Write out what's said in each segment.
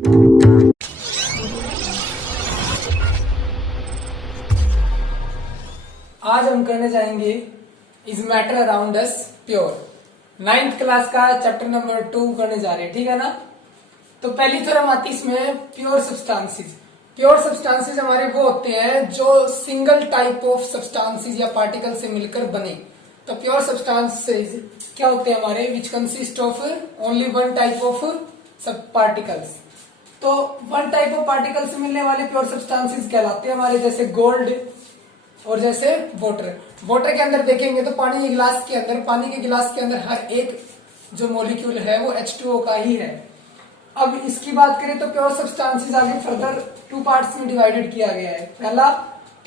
आज हम करने जाएंगे is matter around us pure. 9th class का चैप्टर नंबर 2 करने जा रहे हैं, ठीक है ना। तो पहली थ्योरम आती है इसमें प्योर सब्सटेंसेस। प्योर सब्सटेंसेस हमारे वो होते हैं जो सिंगल टाइप ऑफ सब्सटेंसेस या पार्टिकल से मिलकर बने। तो प्योर सब्सटेंसेस क्या होते हैं हमारे, which consist of only one type of सब पार्टिकल्स। तो वन टाइप ऑफ पार्टिकल से मिलने वाले प्योर सब्सटेंसेस कहलाते हैं हमारे, जैसे गोल्ड और जैसे वाटर। वाटर के अंदर देखेंगे तो पानी के गिलास के अंदर हर एक जो मॉलिक्यूल है वो H2O का ही है। अब इसकी बात करें तो प्योर सब्सटेंसेस आगे फर्दर 2 पार्ट्स में डिवाइडेड किया गया है। पहला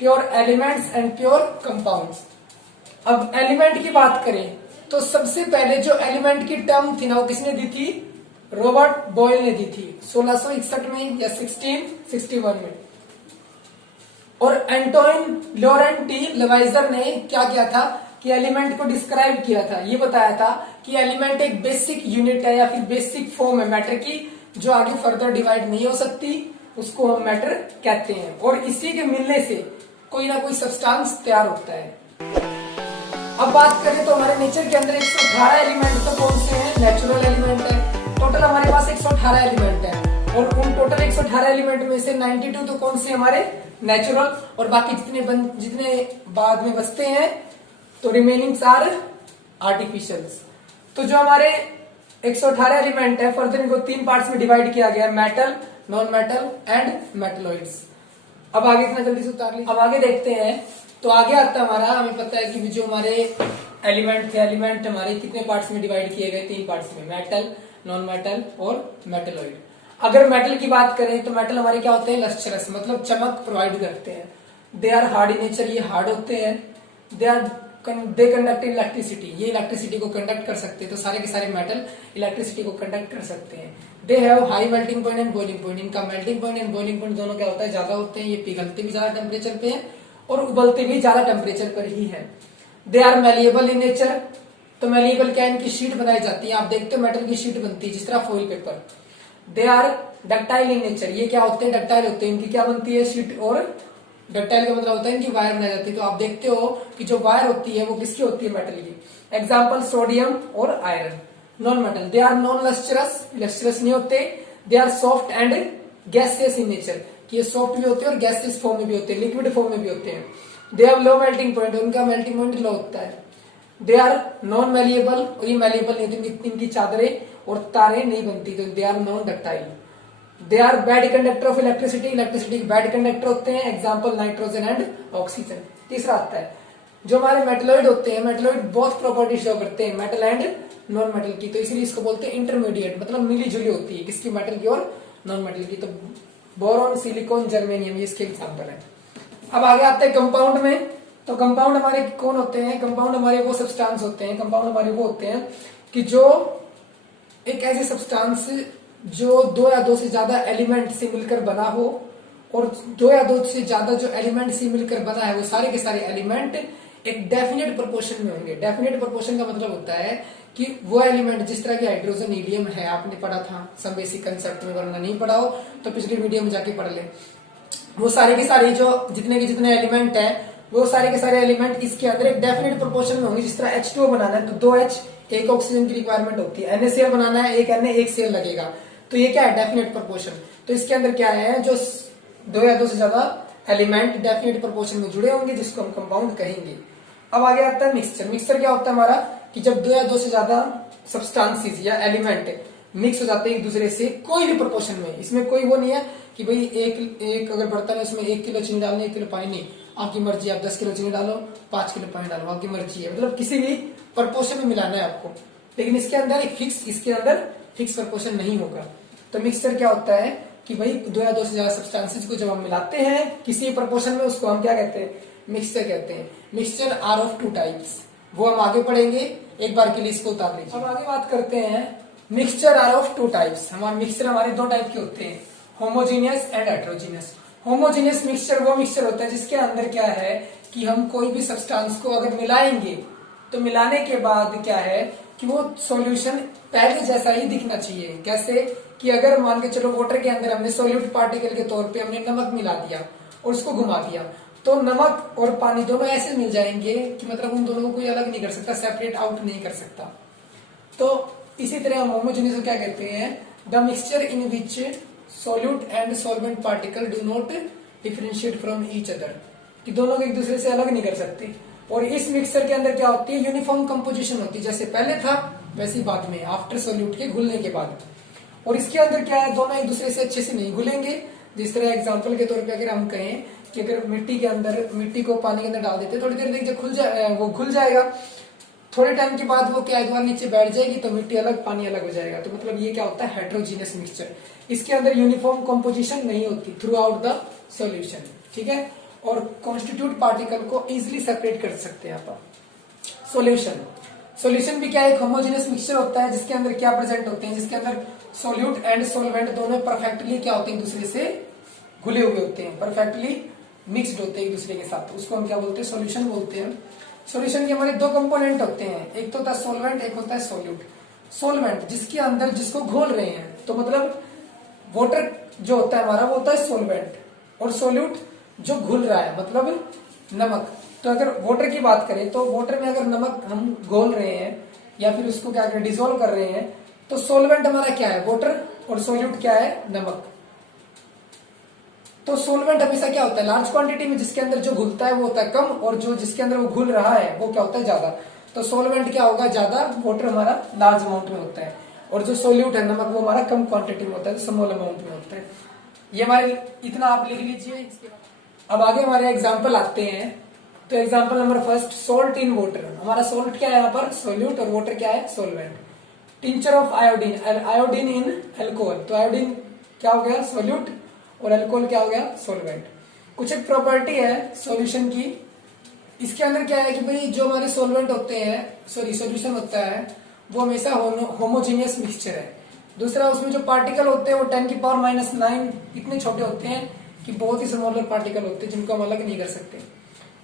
pure elements and pure compounds. अब एलिमेंट की बात करें तो सबसे पहले जो एलिमेंट की टर्म थी ना वो किसने दी थी, रॉबर्ट बॉयल ने दी थी 1661 में या 1661 में। और एंटोइन लोरेंटी लेवाइजर ने क्या किया था कि एलिमेंट को डिस्क्राइब किया था, ये बताया था कि एलिमेंट एक बेसिक यूनिट है या फिर बेसिक फॉर्म है मैटर की, जो आगे फर्दर डिवाइड नहीं हो सकती, उसको हम मैटर कहते हैं। और इसी के मिलने से कोई ना कोई सब्सटेंस तैयार होता है। अब बात करें तो हमारे नेचर के अंदर 118 एलिमेंट तो कौन से हैं, नेचुरल एलिमेंट है। टोटल हमारे पास 118 एलिमेंट है और उन टोटल 118 एलिमेंट में से 92 तो कौन से हमारे नेचुरल, और बाकी जितने बाद में बचते हैं तो रिमेनिंग्स आर आर्टिफिशियल्स। तो जो हमारे 118 एलिमेंट है फर्दर इनको 3 पार्ट्स में डिवाइड किया गया है, metal, non metal and metalloids. अब आगे इतना जल्दी से उतार ली। अब आगे देखते हैं तो आगे आता है हमारा, हमें पता है कि जो हमारे एलिमेंट थे, एलिमेंट हमारे कितने पार्ट्स में डिवाइड किए गए, 3 पार्ट्स में, मेटल, नॉन मेटल और मेटलॉइड। अगर मेटल की बात करें तो मेटल हमारे क्या होते हैं, लस्ट्रस, मतलब चमक प्रोवाइड करते हैं। They are hard in nature, ये हार्ड होते हैं। दे कंडक्ट इलेक्ट्रिसिटी, ये इलेक्ट्रिसिटी को कंडक्ट कर सकते हैं। तो सारे के सारे मेटल इलेक्ट्रिसिटी को कंडक्ट कर सकते हैं। They have high melting point and boiling point, इनका melting point and boiling point दोनों क्या होता है, ज्यादा होते हैं। ये पिघलते भी ज्यादा टेम्परेचर पे है और उबलते भी ज्यादा टेम्परेचर पर ही है। They are malleable in nature, तो मैलिएबल क्या, इनकी शीट बनाई जाती है। आप देखते हो मेटल की शीट बनती है जिस तरह foil paper. They are ductile in nature, ये क्या होते हैं, डक्टाइल होते हैं। इनकी क्या बनती है, शीट, और डक्टाइल का मतलब होता है इनकी वायर बनाई जाती है। तो आप देखते हो कि जो वायर होती है वो किसकी होती है, मेटल की। एग्जाम्पल सोडियम और iron. Non metal, they are non lustrous, lustrous नहीं होते। They are soft and gaseous in nature, कि ये सॉफ्ट भी होते हैं और गैसियस फॉर्म में भी होते हैं, लिक्विड फॉर्म में भी होते हैं। They have low melting point, उनका मेल्टिंग पॉइंट लो होता है। दे आर नॉन मैलिएबल, और ये मैलिएबल नहीं होती, इनकी चादरें और तारे नहीं बनती। तो they are non ductile. They are bad conductor of electricity, electricity के बैड कंडक्टर होते हैं। Example nitrogen and oxygen. तीसरा आता है जो हमारे मेटलॉइड होते हैं, मेटलॉइड बहुत प्रॉपर्टी शो करते हैं मेटल एंड नॉन मेटल की, तो इसलिए इसको बोलते हैं इंटरमीडिएट, मतलब मिली जुली होती है किसकी, मेटल की और नॉन मेटल की। तो बोरॉन, सिलिकॉन, जर्मेनियम, ये इसके एग्जाम्पल है। अब आगे आते हैं कंपाउंड में। तो कंपाउंड हमारे कौन होते हैं, कंपाउंड हमारे वो सब्सटेंस होते हैं, कंपाउंड हमारे वो होते हैं कि जो एक ऐसे सब्सटेंस जो 2 या 2 से ज्यादा एलिमेंट से मिलकर बना हो, और 2 या 2 से ज्यादा जो एलिमेंट से मिलकर बना है वो सारे के सारे एलिमेंट एक डेफिनेट प्रोपोर्शन में होंगे। डेफिनेट प्रोपोर्शन का मतलब होता है कि वो एलिमेंट, जिस तरह की हाइड्रोजन, हीलियम है, आपने पढ़ा था सब बेसिक कंसेप्ट में, वरना नहीं पढ़ा हो तो पिछली वीडियो में जाके पढ़ ले। वो सारे के सारे जो जितने एलिमेंट है वो सारे के सारे एलिमेंट इसके अंदर एक डेफिनेट प्रोपोर्शन में होंगे। जिस तरह H2O बनाना है तो 2H, एक ऑक्सीजन की रिक्वायरमेंट होती है। NaCl बनाना है, एक Na, एक Cl लगेगा। तो ये क्या है, डेफिनेट प्रोपोर्शन। तो इसके अंदर क्या है, जो 2 या 2 से ज्यादा एलिमेंट डेफिनेट प्रोपोर्शन में जुड़े होंगे, जिसको हम कंपाउंड कहेंगे। अब आगे आता है मिक्सचर। मिक्सचर क्या होता है हमारा, कि जब 2 या 2 से ज्यादा सब्सटेंसेस या एलिमेंट मिक्स हो जाते हैं एक दूसरे से कोई भी प्रोपोर्शन में। इसमें कोई वो नहीं है कि भाई एक अगर बर्तन है उसमें 1 किलो चीनी डालनी, 1 किलो पानी, नहीं, आपकी मर्जी। आप 10 किलो चीनी डालो, 5 किलो पानी डालो, आपकी मर्जी है। मतलब किसी भी प्रोपोर्शन में मिलाना है आपको, लेकिन इसके अंदर एक फिक्स प्रोपोर्शन नहीं होगा। तो मिक्सचर क्या होता है कि भाई 2 या 2 से ज्यादा सब्सटेंसेस को जब हम मिलाते हैं किसी प्रोपोर्शन में, उसको हम क्या कहते हैं, मिक्सचर कहते हैं। मिक्सचर आर ऑफ 2 टाइप्स, वो हम आगे पढ़ेंगे, एक बार के लिए इसको उतार लीजिए। अब आगे बात करते हैं मिक्सचर आर ऑफ 2 टाइप्स। हमारे मिक्सचर हमारे 2 टाइप के होते हैं, homogeneous and heterogeneous. Homogeneous mixture वो मिक्सचर होता है जिसके अंदर क्या है कि हम कोई भी सब्सटेंस को अगर मिलाएंगे तो मिलाने के बाद क्या है कि वो सॉल्यूशन पहले जैसा ही दिखना चाहिए। कैसे कि अगर मान के चलो वाटर के अंदर हमने सॉल्यूट पार्टिकल के तौर पे हमने नमक मिला दिया और उसको घुमा दिया, तो नमक और पानी दोनों ऐसे मिल जाएंगे कि मतलब उन दोनों को कोई अलग नहीं कर सकता, सेपरेट आउट नहीं कर सकता। तो इसी तरह हम होमोजेनियस को क्या कहते हैं, the mixture in which solute and solvent particle do not differentiate from each other, कि दोनों को एक दूसरे से अलग नहीं कर सकते। और इस मिक्सचर के अंदर क्या होती है, यूनिफॉर्म कंपोजिशन होती है, जैसे पहले था वैसे ही बाद में, आफ्टर सॉल्यूट के घुलने के बाद। और इसके अंदर क्या है, दोनों एक दूसरे से अच्छे से नहीं घुलेंगे। जिस तरह एग्जांपल के तौर पे अगर हम कहें कि अगर मिट्टी को पानी के अंदर डाल देते हैं, थोड़ी देर तक वो घुल जाएगा, थोड़े टाइम के बाद वो क्या है, दोबारा नीचे बैठ जाएगी, तो मिट्टी अलग पानी अलग हो जाएगा। तो मतलब ये क्या होता है, हेट्रोजीनियस मिक्सचर। इसके अंदर यूनिफॉर्म कंपोजिशन नहीं होती थ्रू आउट द सॉल्यूशन, ठीक है। और कॉन्स्टिट्यूट पार्टिकल को इजिली सेपरेट कर सकते हैं आप। सॉल्यूशन भी क्या एक होमोजेनियस मिक्सचर होता है, जिसके अंदर क्या प्रेजेंट होते हैं, जिसके अंदर सॉल्यूट एंड सॉल्वेंट दोनों परफेक्टली क्या होते हैं, एक दूसरे से घुले हुए होते हैं, परफेक्टली मिक्सड होते हैं एक दूसरे के साथ। उसको हम क्या बोलते हैं, सॉल्यूशन बोलते हैं। सॉल्यूशन के हमारे दो कंपोनेंट होते हैं, एक तो होता है सॉल्वेंट, एक होता है सॉल्यूट। सॉल्वेंट जिसके अंदर जिसको घोल रहे हैं, तो मतलब वाटर जो होता है हमारा वो होता है सॉल्वेंट, और सॉल्यूट जो घुल रहा है मतलब नमक। तो अगर वाटर की बात करें तो वाटर में अगर नमक हम घोल रहे हैं या फिर उसको क्या करें, डिसॉल्व कर रहे हैं, तो सॉल्वेंट हमारा क्या है, वाटर, और सॉल्यूट क्या है, नमक। तो सॉल्वेंट हमेशा क्या होता है, लार्ज क्वांटिटी में, जिसके अंदर जो घुलता है वो होता है कम, और जो जिसके अंदर वो घुल रहा है वो क्या होता है, ज्यादा। तो सॉल्वेंट क्या होगा, ज्यादा, वाटर हमारा लार्ज अमाउंट में होता है, और जो सॉल्यूट है नमक वो हमारा कम क्वांटिटी में होता है, स्मॉल अमाउंट में होता है। ये हमारे इतना आप लिख लीजिए। अब आगे हमारे एग्जाम्पल आते हैं। तो example number first, salt in water. हमारा सोल्ट क्या है यहाँ पर, सॉल्यूट, और वाटर क्या है, solvent. Tincture of iodine, iodine in alcohol. तो आयोडीन क्या हो गया, सॉल्यूट, और अल्कोहल क्या हो गया, सॉल्वेंट। कुछ एक प्रॉपर्टी है सॉल्यूशन की, इसके अंदर क्या है कि भाई जो हमारे सॉल्वेंट होते हैं, सॉल्यूशन होता है, वो हमेशा होमोजेनियस मिक्सचर है। दूसरा, उसमें जो पार्टिकल होते हैं वो 10⁻⁹ इतने छोटे होते हैं कि बहुत ही स्मॉलर पार्टिकल होते हैं, जिनको हम अलग नहीं कर सकते।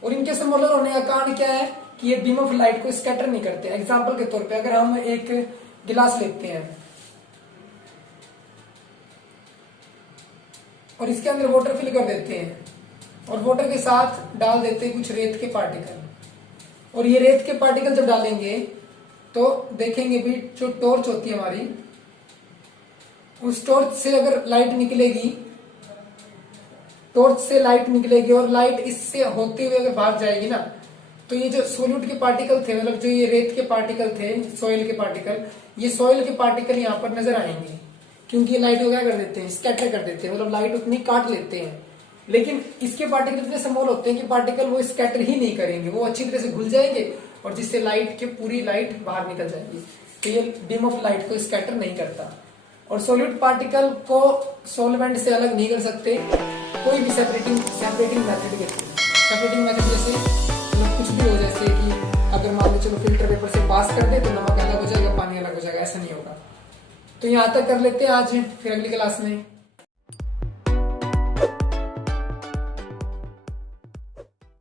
और इनके स्मॉलर होने का कारण क्या है कि ये बीम ऑफ लाइट को स्कैटर नहीं करते। एग्जाम्पल के तौर पे अगर हम एक गिलास लेते हैं और इसके अंदर वाटर फिल कर देते हैं, और वाटर के साथ डाल देते हैं कुछ रेत के पार्टिकल, और ये रेत के पार्टिकल जब डालेंगे तो देखेंगे भी जो टॉर्च होती है हमारी, उस टॉर्च से अगर लाइट निकलेगी, टॉर्च से लाइट निकलेगी और लाइट इससे होते हुए अगर भाग जाएगी ना, तो ये जो सोल्यूट के पार्टिकल थे, मतलब जो ये रेत के पार्टिकल थे, सॉइल के पार्टिकल, ये सॉइल के पार्टिकल यहाँ पर नजर आएंगे, क्योंकि लाइट को क्या कर देते हैं, स्कैटर कर देते हैं, मतलब लाइट उतनी काट लेते हैं। लेकिन इसके पार्टिकल इतने स्मॉल होते हैं कि पार्टिकल वो स्कैटर ही नहीं करेंगे, वो अच्छी तरह से घुल जाएंगे, और जिससे लाइट की पूरी लाइट बाहर निकल जाएगी। तो ये बीम ऑफ लाइट को स्कैटर नहीं करता। और सॉल्यूट पार्टिकल को सॉल्वेंट से अलग नहीं कर सकते कोई भी सेपरेटिंग मेथड के थ्रू। सेपरेटिंग मेथड जैसे मतलब कुछ भी हो, जैसे कि अगर मान लो चलो फिल्टर पेपर से पास कर दे तो नमक अलग हो जाएगा, पानी अलग हो जाएगा, ऐसा नहीं होगा। तो यहाँ तक कर लेते हैं आज, फिर अगली क्लास में